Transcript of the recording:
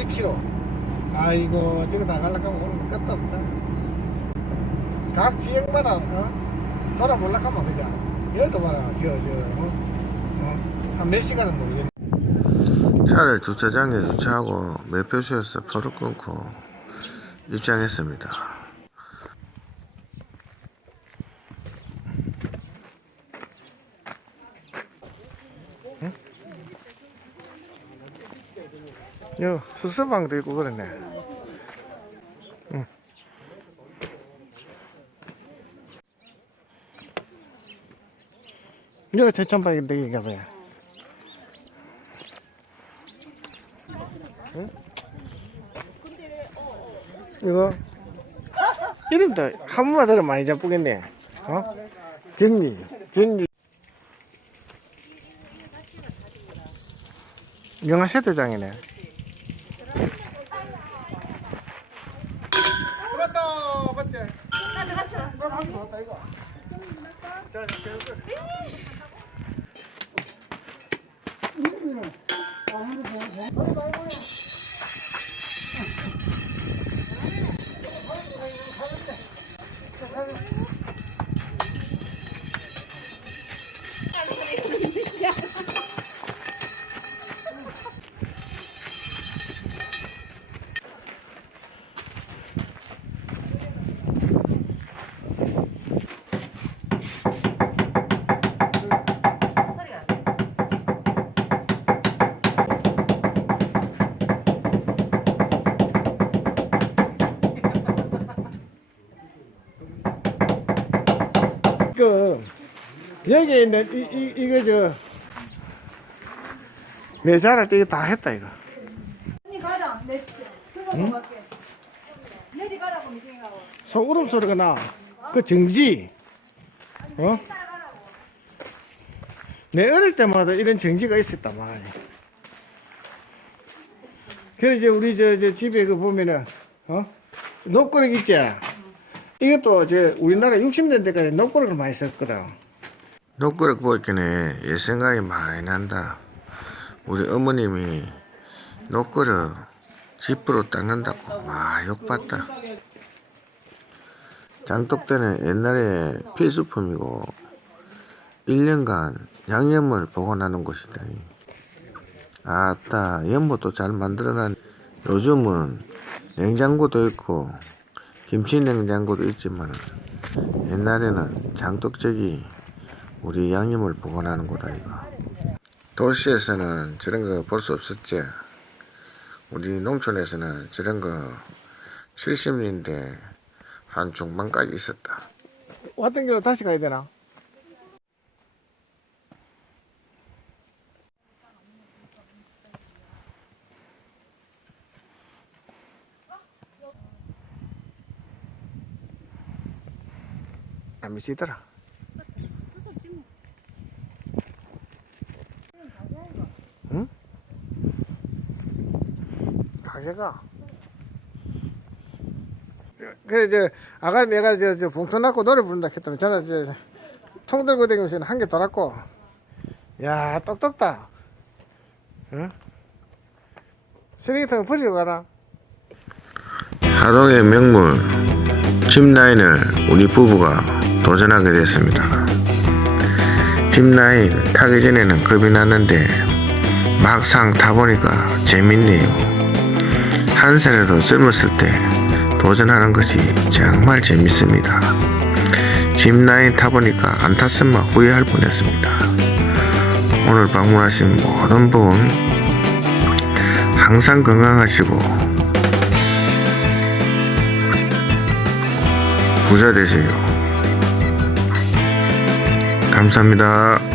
1km. 아이고, 저거 다 가려고 하면 오늘 끝도 없다. 각 지역마다, 어? 돌아보려고 하면 그죠? 여기도 봐라, 저, 저, 어? 어? 한몇 시간은 놀겠네. 차를 주차장에 주차하고 매표소에서 표를 끊고 입장했습니다. 여, 수서방도 있고 그러네. 응. 여기 제천방인데, 이가 뭐야. 응? 이거, 이름도 한 번만 들으면 많이 잡쁘겠네. 어? 경리, 경리. 영화 세대장이네. 맞다, 맞지? 맞다. 너 그 여기 있는 이, 이 이거 저 매자랄 때 다 했다 이거. 가자. 내 응? 갈게. 내리 가라고 미팅하고. 소 울음소리가 나. 그 정지. 어? 내 어릴 때마다 이런 정지가 있었단 말이야. 그래서 이제 우리 저, 저 집에 그 보면은 어? 녹그릇 있지? 이것도 이제 우리나라 60년 대까지 녹그릇을 많이 썼거든. 녹그릇 보이기에 옛 생각이 많이 난다. 우리 어머님이 녹그릇 지프로 닦는다고 막 욕봤다. 장독대는 옛날에 필수품이고 1년간 양념을 보관하는 곳이다. 아따 연못도 잘 만들어놨 요즘은 냉장고도 있고 김치 냉장고도 있지만 옛날에는 장독적이 우리 양념을 보관하는 곳 아이가 도시에서는 저런 거 볼 수 없었지. 우리 농촌에서는 저런 거 70년대 한 중반까지 있었다. 왔던 길로 다시 가야 되나? 안 미치더라. 응? 가게가. 그래 저 아가 내가 저, 저 봉투 놨고 노래 부른다 했더니 저는 저, 통 들고 다니면서 한개 돌았고 야 똑똑다 응? 쓰레기통 버리러 가라 하동의 명물 짚라인을 우리 부부가 도전하게 됐습니다. 짚라인 타기 전에는 겁이 났는데 막상 타보니까 재밌네요. 한 살에도 젊었을 때 도전하는 것이 정말 재밌습니다. 짚라인 타보니까 안 탔으면 후회할 뻔했습니다. 오늘 방문하신 모든 분 항상 건강하시고 부자 되세요. 감사합니다.